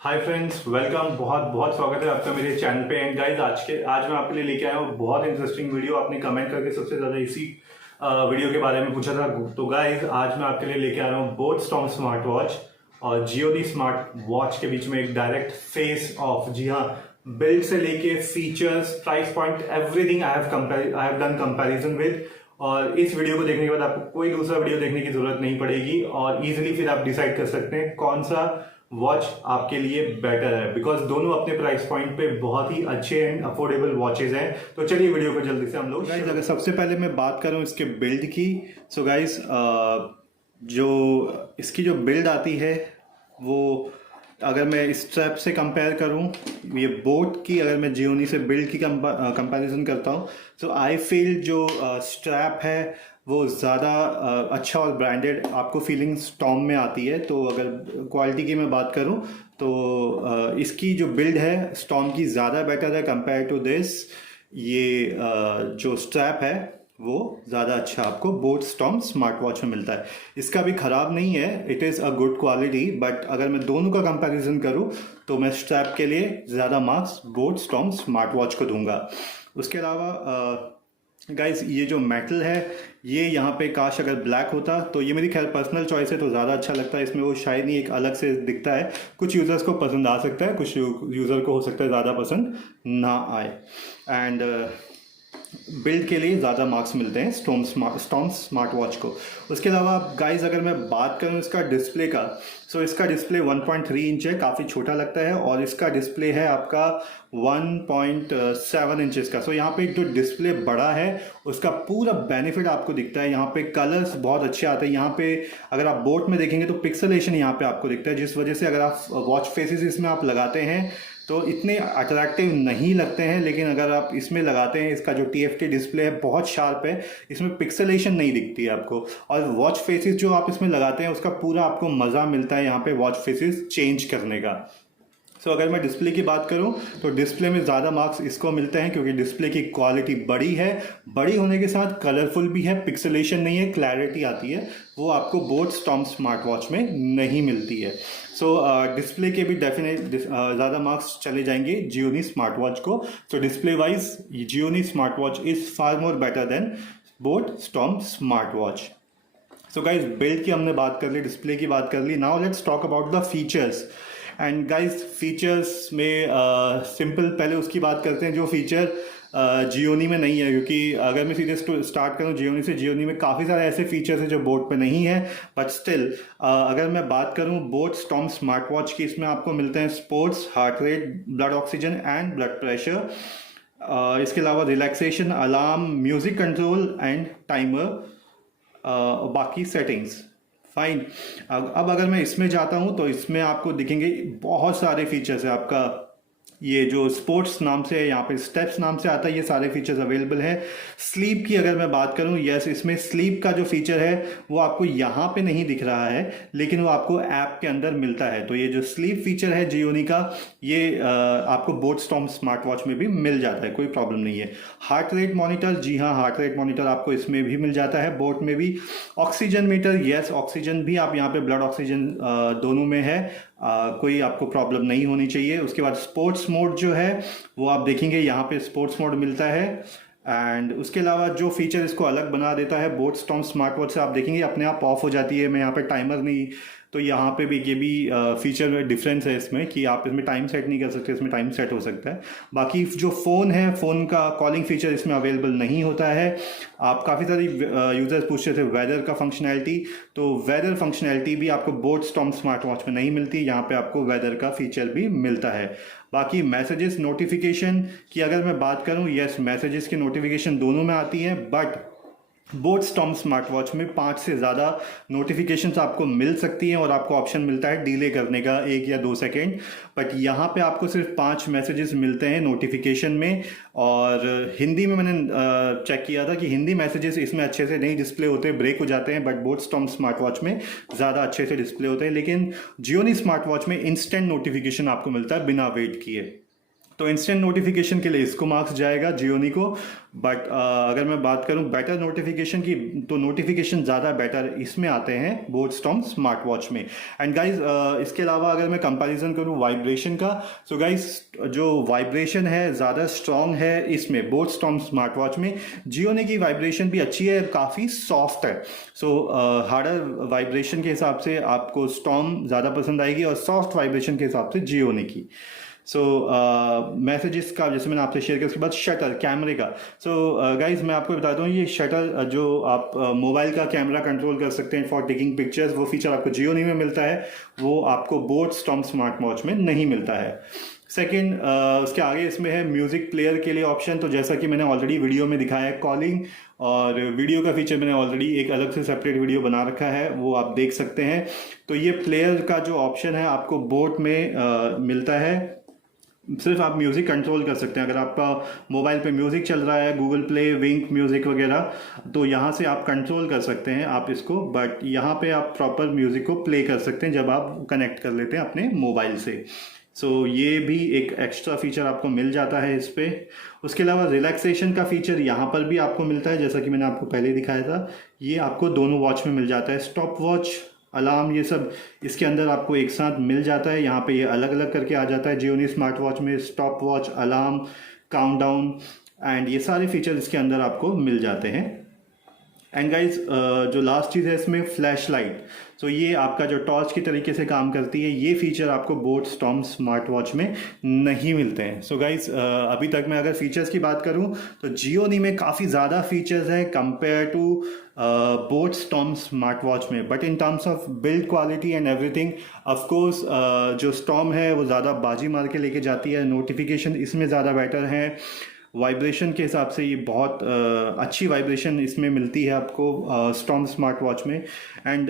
Hi friends, welcome. बहुत बहुत स्वागत है आपका मेरे चैनल पे। एंड गाइस, आज मैं आपके लिए लेके आया हूँ बहुत इंटरेस्टिंग वीडियो। आपने कमेंट करके सबसे ज़्यादा इसी वीडियो के बारे में पूछा था। तो गाइस, आज मैं आपके लिए लेके आ रहा हूँ बोट स्टॉर्म स्मार्ट वॉच और जियोनी स्मार्ट वॉच के बीच में एक डायरेक्ट फेस ऑफ। जी हाँ, बिल्ड से लेके features, price point, everything I have done comparison with. और इस वीडियो को देखने के बाद आपको कोई दूसरा वीडियो देखने की जरूरत नहीं पड़ेगी और इजीली फिर आप डिसाइड कर सकते हैं कौन सा वॉच आपके लिए बेटर है, बिकॉज दोनों अपने प्राइस पॉइंट पे बहुत ही अच्छे एंड अफोर्डेबल वॉचेज हैं। तो चलिए वीडियो को जल्दी से हम लोग गाइस, अगर सबसे पहले मैं बात करूं इसके बिल्ड की, सो गाइस जो इसकी जो बिल्ड आती है वो, अगर मैं स्ट्रैप से कंपेयर करूं, ये बोट की अगर मैं जियोनी से बिल्ड की कंपैरिजन करता हूं, तो आई फील जो स्ट्रैप है वो ज़्यादा अच्छा और ब्रांडेड आपको फीलिंग स्टॉर्म में आती है। तो अगर क्वालिटी की मैं बात करूं तो इसकी जो बिल्ड है स्टॉर्म की ज़्यादा बेटर है कंपेयर टू दिस। ये जो स्ट्रैप है वो ज़्यादा अच्छा आपको बोट स्टॉर्म स्मार्ट वॉच में मिलता है। इसका भी ख़राब नहीं है, it is a good quality, but अगर मैं दोनों का कंपैरिजन करूं तो मैं स्ट्रैप के लिए ज़्यादा marks boat Storm smart watch को दूंगा। उसके अलावा गाइज, ये जो मेटल है ये यहाँ पे काश अगर ब्लैक होता, तो ये मेरी खैर पर्सनल चॉइस है तो ज़्यादा अच्छा लगता है। इसमें वो शायद नहीं एक अलग से दिखता है। कुछ यूज़र्स को पसंद आ सकता है, कुछ यूज़र को हो सकता है ज़्यादा पसंद ना आए। एंड बिल्ड के लिए ज़्यादा मार्क्स मिलते हैं स्टॉर्म स्मार्ट वॉच को। उसके अलावा गाइज, अगर मैं बात करूँ इसका डिस्प्ले का, सो इसका डिस्प्ले 1.3 इंच है, काफ़ी छोटा लगता है। और इसका डिस्प्ले है आपका 1.7 इंचेस का। सो यहाँ पे जो डिस्प्ले बड़ा है उसका पूरा बेनिफिट आपको दिखता है। यहाँ पे कलर्स बहुत अच्छे आते हैं। यहाँ पे अगर आप बोट में देखेंगे तो पिक्सलेशन यहाँ पे आपको दिखता है, जिस वजह से अगर आप वॉच फेसेस इसमें आप लगाते हैं तो इतने अट्रैक्टिव नहीं लगते हैं। लेकिन अगर आप इसमें लगाते हैं, इसका जो TFT डिस्प्ले है बहुत शार्प है, इसमें पिक्सलेशन नहीं दिखती है आपको। और वॉच फेसेस जो आप इसमें लगाते हैं उसका पूरा आपको मज़ा मिलता है यहाँ पे वॉच फेसेस चेंज करने का। सो अगर मैं डिस्प्ले की बात करूं तो डिस्प्ले में ज़्यादा मार्क्स इसको मिलते हैं क्योंकि डिस्प्ले की क्वालिटी बड़ी है। बड़ी होने के साथ कलरफुल भी है, पिक्सलेशन नहीं है, क्लैरिटी आती है, वो आपको बोट स्टॉर्म स्मार्ट वॉच में नहीं मिलती है। सो डिस्प्ले के भी डेफिनेट ज़्यादा मार्क्स चले जाएंगे जियोनी स्मार्ट वॉच को। So display wise Gionee smart watch is far more better than boAt Storm smart watch. So guys, build की हमने बात कर ली, डिस्प्ले की बात कर ली। Now let's talk about the features. And guys, features में सिंपल पहले उसकी बात करते हैं जो फीचर जियोनी में नहीं है। क्योंकि अगर मैं सीधे स्टार्ट करूं जियोनी से, जियोनी में काफ़ी सारे ऐसे फीचर्स हैं जो बोट पे नहीं है। बट स्टिल अगर मैं बात करूं बोट स्टॉर्म स्मार्ट वॉच की, इसमें आपको मिलते हैं sports, heart rate, blood oxygen and blood pressure. इसके अलावा relaxation, alarm, music control and timer, बाकी सेटिंग्स फाइन। अब अगर मैं इसमें जाता हूं तो इसमें आपको दिखेंगे बहुत सारे फीचर्स है। आपका ये जो स्पोर्ट्स नाम से है, यहाँ पे स्टेप्स नाम से आता है, ये सारे फीचर्स अवेलेबल है। स्लीप की अगर मैं बात करूँ, यस, इसमें स्लीप का जो फीचर है वो आपको यहाँ पे नहीं दिख रहा है, लेकिन वो आपको ऐप के अंदर मिलता है। तो ये जो स्लीप फीचर है जियोनी का, ये आपको बोट स्टॉर्म स्मार्ट वॉच में भी मिल जाता है, कोई प्रॉब्लम नहीं है। हार्ट रेट मॉनिटर, जी हाँ, हार्ट रेट मॉनिटर आपको इसमें भी मिल जाता है, बोट में भी। ऑक्सीजन मीटर, यस, ऑक्सीजन भी आप यहाँ पे ब्लड ऑक्सीजन दोनों में है, कोई आपको प्रॉब्लम नहीं होनी चाहिए। उसके बाद स्पोर्ट्स मोड जो है वो आप देखेंगे यहाँ पे स्पोर्ट्स मोड मिलता है। एंड उसके अलावा जो फीचर इसको अलग बना देता है बोट स्टॉर्म स्मार्ट वॉच से, आप देखेंगे अपने आप ऑफ हो जाती है। मैं यहाँ पे टाइमर नहीं, तो यहाँ पे भी ये भी फीचर में डिफरेंस है इसमें कि आप इसमें टाइम सेट नहीं कर सकते, इसमें टाइम सेट हो सकता है। बाकी जो फ़ोन है, फ़ोन का कॉलिंग फीचर इसमें अवेलेबल नहीं होता है। आप काफ़ी सारी यूज़र्स पूछते थे वेदर का फंक्शनैलिटी, तो वेदर फंक्शनैलिटी भी आपको बोट स्टॉर्म स्मार्ट वॉच में नहीं मिलती, यहाँ पे आपको वेदर का फीचर भी मिलता है। बाकी मैसेजेस, नोटिफिकेशन की अगर मैं बात करूँ, यस, मैसेजेस की नोटिफिकेशन दोनों में आती है, but boat Storm smart watch में 5 से ज़्यादा नोटिफिकेशंस आपको मिल सकती हैं और आपको ऑप्शन मिलता है डिले करने का 1 या 2 सेकेंड। बट यहाँ पे आपको सिर्फ 5 मैसेजेस मिलते हैं नोटिफिकेशन में। और हिंदी में मैंने चेक किया था कि हिंदी मैसेजेस इसमें अच्छे से नहीं डिस्प्ले होते, ब्रेक हो जाते हैं, but boat Storm smart watch में ज़्यादा अच्छे से डिस्प्ले होते हैं। लेकिन जियोनी स्मार्ट वॉच में इंस्टेंट नोटिफिकेशन आपको मिलता है बिना वेट किए। तो इंस्टेंट नोटिफिकेशन के लिए इसको मार्क्स जाएगा जियोनी को। बट अगर मैं बात करूं बेटर नोटिफिकेशन की, तो नोटिफिकेशन ज़्यादा बेटर इसमें आते हैं बोट स्टॉर्म स्मार्ट वॉच में। एंड गाइज इसके अलावा अगर मैं कंपैरिजन करूं वाइब्रेशन का, सो गाइज जो वाइब्रेशन है ज़्यादा स्ट्रॉन्ग है इसमें बोट स्टॉर्म स्मार्ट वॉच में। जियोनी की वाइब्रेशन भी अच्छी है, काफ़ी सॉफ्ट है। सो हार्डर वाइब्रेशन के हिसाब से आपको स्टॉर्म ज़्यादा पसंद आएगी और सॉफ्ट वाइब्रेशन के हिसाब से जियोनी की। सो मैसेजेस का जैसे मैंने आपसे शेयर किया, उसके बाद शटर कैमरे का। सो गाइज मैं आपको बताता हूँ, ये शटर जो आप मोबाइल का कैमरा कंट्रोल कर सकते हैं फॉर टेकिंग पिक्चर्स, वो फीचर आपको जियोनी में मिलता है, वो आपको बोट स्टॉर्म स्मार्ट वॉच में नहीं मिलता है। सेकेंड उसके आगे इसमें है म्यूज़िक प्लेयर के लिए ऑप्शन। तो जैसा कि मैंने ऑलरेडी वीडियो में दिखाया है, कॉलिंग और वीडियो का फीचर मैंने ऑलरेडी एक अलग से सेपरेट वीडियो बना रखा है, वो आप देख सकते हैं। तो ये प्लेयर का जो ऑप्शन है आपको बोट में मिलता है। सिर्फ आप म्यूज़िक कंट्रोल कर सकते हैं। अगर आपका मोबाइल पे म्यूज़िक चल रहा है, गूगल प्ले, विंक म्यूज़िक वगैरह, तो यहाँ से आप कंट्रोल कर सकते हैं आप इसको। बट यहाँ पे आप प्रॉपर म्यूज़िक को प्ले कर सकते हैं जब आप कनेक्ट कर लेते हैं अपने मोबाइल से। सो ये भी एक एक्स्ट्रा फीचर आपको मिल जाता है इस पर। उसके अलावा रिलैक्सेशन का फीचर यहाँ पर भी आपको मिलता है, जैसा कि मैंने आपको पहले दिखाया था। ये आपको दोनों वॉच में मिल जाता है। स्टॉप वॉच, अलार्म, ये सब इसके अंदर आपको एक साथ मिल जाता है। यहाँ पे ये अलग अलग करके आ जाता है जियोनी स्मार्ट वॉच में। Stop watch, alarm, countdown and ये सारे फीचर इसके अंदर आपको मिल जाते हैं। एंड गाइज जो लास्ट चीज़ है इसमें फ्लैश लाइट। तो ये आपका जो टॉर्च की तरीके से काम करती है, ये फीचर आपको बोट स्टॉर्म स्मार्ट वॉच में नहीं मिलते हैं। सो गाइज अभी तक मैं अगर फीचर्स की बात करूं तो जियोनी में काफ़ी ज़्यादा फीचर्स हैं compare to boAt Storm smart watch में। But in terms of build quality and everything, of course जो स्टॉर्म है वो ज़्यादा बाजी मार के लेके जाती है। नोटिफिकेशन इसमें ज़्यादा बेटर है। वाइब्रेशन के हिसाब से ये बहुत अच्छी वाइब्रेशन इसमें मिलती है आपको स्टॉर्म स्मार्ट वॉच में। एंड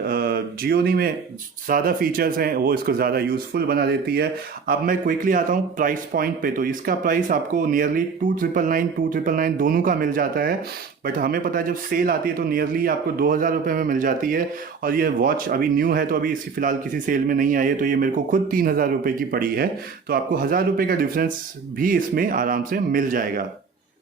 जियोनी में ज़्यादा फीचर्स हैं, वो इसको ज़्यादा यूज़फुल बना देती है। अब मैं क्विकली आता हूँ प्राइस पॉइंट पे। तो इसका प्राइस आपको नियरली 2999 दोनों का मिल जाता है। बट हमें पता है जब सेल आती है तो नियरली आपको 2000 रुपये में मिल जाती है। और ये वॉच अभी न्यू है तो अभी इसकी फ़िलहाल किसी सेल में नहीं आई है, तो ये मेरे को खुद 3000 रुपये की पड़ी है। तो आपको 1000 रुपये का डिफरेंस भी इसमें आराम से मिल जाएगा।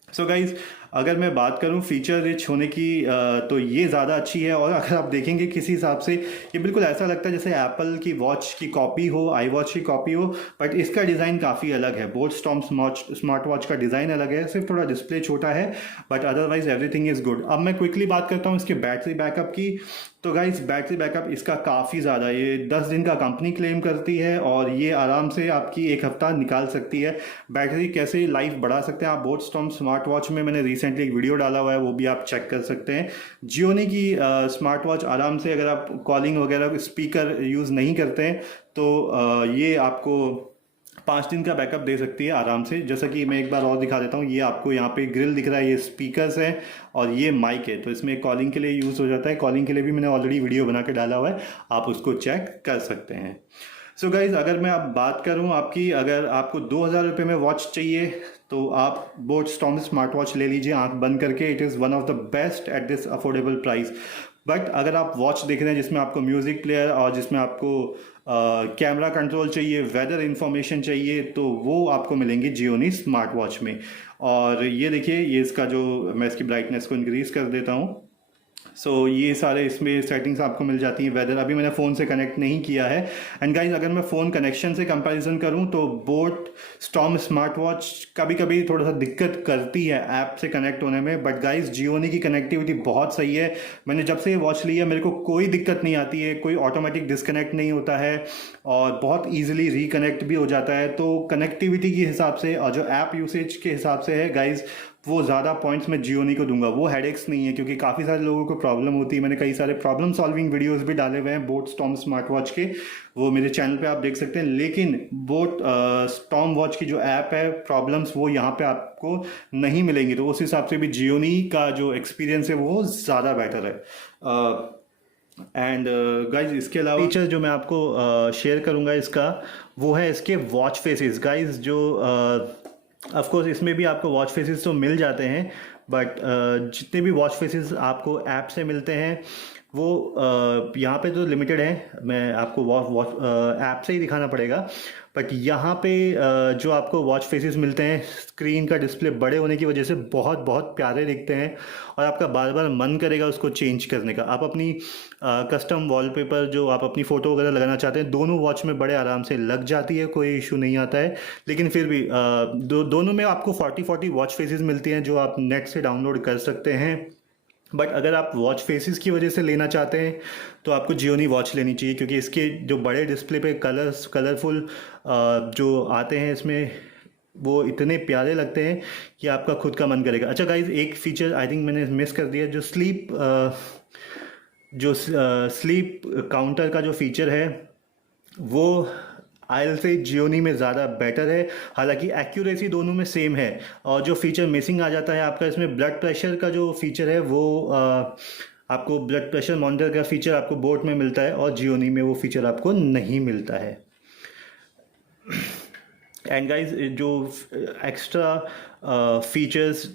सो गाइज अगर मैं बात करूं फीचर रिच होने की, तो ये ज़्यादा अच्छी है। और अगर आप देखेंगे किसी हिसाब से ये बिल्कुल ऐसा लगता है जैसे एप्पल की वॉच की कॉपी हो, आई वॉच की कॉपी हो। बट इसका डिज़ाइन काफ़ी अलग है। बोट स्टॉर्म स्मार्ट वॉच का डिज़ाइन अलग है, सिर्फ थोड़ा डिस्प्ले छोटा है, but otherwise everything is good. अब मैं क्विकली बात करता हूँ इसके बैटरी बैकअप की। तो गाइज बैटरी बैकअप इसका काफ़ी ज़्यादा, ये 10 दिन का कंपनी क्लेम करती है और ये आराम से आपकी एक हफ्ता निकाल सकती है। बैटरी कैसे लाइफ बढ़ा सकते हैं आप बोट स्टॉर्म स्मार्ट वॉच में मैंने रिसेंटली एक वीडियो डाला हुआ है, वो भी आप चेक कर सकते हैं। जियोनी की स्मार्ट वॉच आराम से, अगर आप कॉलिंग वगैरह स्पीकर यूज़ नहीं करते हैं तो ये आपको 5 दिन का बैकअप दे सकती है आराम से। जैसा कि मैं एक बार और दिखा देता हूँ, ये आपको यहाँ पे ग्रिल दिख रहा है, ये स्पीकर्स हैं और ये माइक है। तो इसमें कॉलिंग के लिए यूज़ हो जाता है। कॉलिंग के लिए भी मैंने ऑलरेडी वीडियो बना के डाला हुआ है, आप उसको चेक कर सकते हैं। सो गाइज अगर मैं अब बात करूं आपकी, अगर आपको 2000 रुपये में वॉच चाहिए तो आप बोट स्टॉर्म स्मार्ट वॉच ले लीजिए आंख बंद करके। It is one of the best at this affordable price. But अगर आप वॉच देख रहे हैं जिसमें आपको म्यूज़िक प्लेयर और जिसमें आपको कैमरा कंट्रोल चाहिए, वेदर इंफॉर्मेशन चाहिए, तो वो आपको मिलेंगी जियोनी स्मार्ट वॉच में। और ये देखिए, ये इसका जो, मैं इसकी ब्राइटनेस को इंक्रीज़ कर देता हूँ। सो ये सारे इसमें सेटिंग्स आपको मिल जाती हैं। वेदर अभी मैंने फ़ोन से कनेक्ट नहीं किया है। एंड गाइज अगर मैं फ़ोन कनेक्शन से कंपैरिजन करूं तो बोट स्टॉर्म स्मार्ट वॉच कभी कभी थोड़ा सा दिक्कत करती है ऐप से कनेक्ट होने में। बट गाइज जियोनी की कनेक्टिविटी बहुत सही है। मैंने जब से ये वॉच ली है मेरे को कोई दिक्कत नहीं आती है, कोई ऑटोमेटिक डिस्कनेक्ट नहीं होता है और बहुत ईजिली रिकनेक्ट भी हो जाता है। तो कनेक्टिविटी के हिसाब से और जो ऐप यूसेज के हिसाब से है गाइज, वो ज़्यादा पॉइंट्स मैं जियोनी को दूंगा। वो हेडेक्स नहीं है, क्योंकि काफ़ी सारे लोगों को प्रॉब्लम होती है। मैंने कई सारे प्रॉब्लम सॉल्विंग वीडियोस भी डाले हुए हैं बोट स्टॉर्म स्मार्ट वॉच के, वो मेरे चैनल पे आप देख सकते हैं। लेकिन बोट स्टॉर्म वॉच की जो ऐप है, प्रॉब्लम्स वो यहाँ पे आपको नहीं मिलेंगी। तो उस हिसाब से भी जियोनी का जो एक्सपीरियंस है वो ज़्यादा बेटर है। एंड गाइज इसके अलावा फीचर जो मैं आपको शेयर करूँगा इसका, वो है इसके वॉच फेसेस। गाइज जो ऑफ कोर्स इसमें भी आपको वॉच फेसेस तो मिल जाते हैं, बट जितने भी वॉच फेसेस आपको ऐप से मिलते हैं वो यहाँ पे तो लिमिटेड है, मैं आपको वॉच ऐप से ही दिखाना पड़ेगा। बट यहाँ पे जो आपको वॉच फेसेस मिलते हैं, स्क्रीन का डिस्प्ले बड़े होने की वजह से बहुत बहुत प्यारे दिखते हैं और आपका बार बार मन करेगा उसको चेंज करने का। आप अपनी कस्टम वॉलपेपर जो आप अपनी फ़ोटो वगैरह लगाना चाहते हैं, दोनों वॉच में बड़े आराम से लग जाती है, कोई इशू नहीं आता है। लेकिन फिर भी दोनों में आपको 40 वॉच फेसेस मिलती हैं जो आप नेट से डाउनलोड कर सकते हैं। बट अगर आप वॉच फेसेस की वजह से लेना चाहते हैं तो आपको जियोनी वॉच लेनी चाहिए, क्योंकि इसके जो बड़े डिस्प्ले पे कलरफुल जो आते हैं इसमें, वो इतने प्यारे लगते हैं कि आपका खुद का मन करेगा। अच्छा गाइज, एक फीचर आई थिंक मैंने मिस कर दिया, जो स्लीप काउंटर का जो फीचर है वो आई से जियोनी में ज़्यादा बेटर है। हालांकि एक्यूरेसी दोनों में सेम है, और जो फीचर मिसिंग आ जाता है आपका इसमें, ब्लड प्रेशर का जो फीचर है वो आपको ब्लड प्रेशर मॉनिटर का फीचर आपको बोट में मिलता है और जियोनी में वो फीचर आपको नहीं मिलता है। एंड गाइज, जो एक्स्ट्रा फीचर्स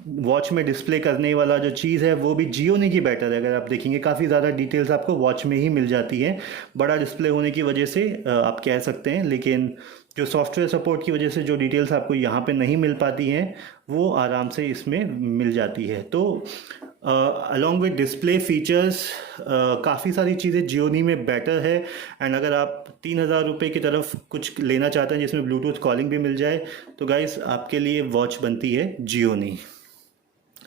वॉच में डिस्प्ले करने वाला जो चीज़ है वो भी जियोनी की बेटर है। अगर आप देखेंगे काफ़ी ज़्यादा डिटेल्स आपको वॉच में ही मिल जाती है, बड़ा डिस्प्ले होने की वजह से आप कह सकते हैं। लेकिन जो सॉफ्टवेयर सपोर्ट की वजह से जो डिटेल्स आपको यहाँ पे नहीं मिल पाती हैं वो आराम से इसमें मिल जाती है। तो अलॉन्ग विद डिस्प्ले फीचर्स काफ़ी सारी चीज़ें जियोनी में बेटर है। एंड अगर आप 3,000 रुपये की तरफ कुछ लेना चाहते हैं जिसमें ब्लूटूथ कॉलिंग भी मिल जाए, तो गाइस आपके लिए वॉच बनती है Gionee.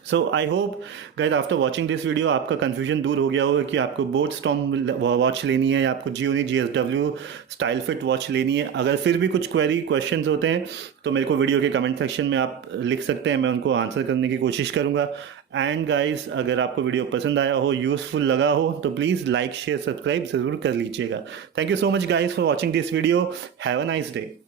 So I hope guys after watching this video आपका कन्फ्यूजन दूर हो गया होगा कि आपको बोट स्टॉर्म वॉच लेनी है या आपको जियोनी GSW स्टाइलफिट वॉच लेनी है। अगर फिर भी कुछ क्वेश्चंस होते हैं तो मेरे को वीडियो के कमेंट सेक्शन में आप लिख सकते हैं, मैं उनको आंसर करने की कोशिश करूँगा। एंड गाइज, अगर आपको वीडियो पसंद आया हो, यूज़फुल लगा हो, तो प्लीज़ लाइक शेयर सब्सक्राइब ज़रूर कर लीजिएगा। Thank you so much guys for watching this video. Have a nice day.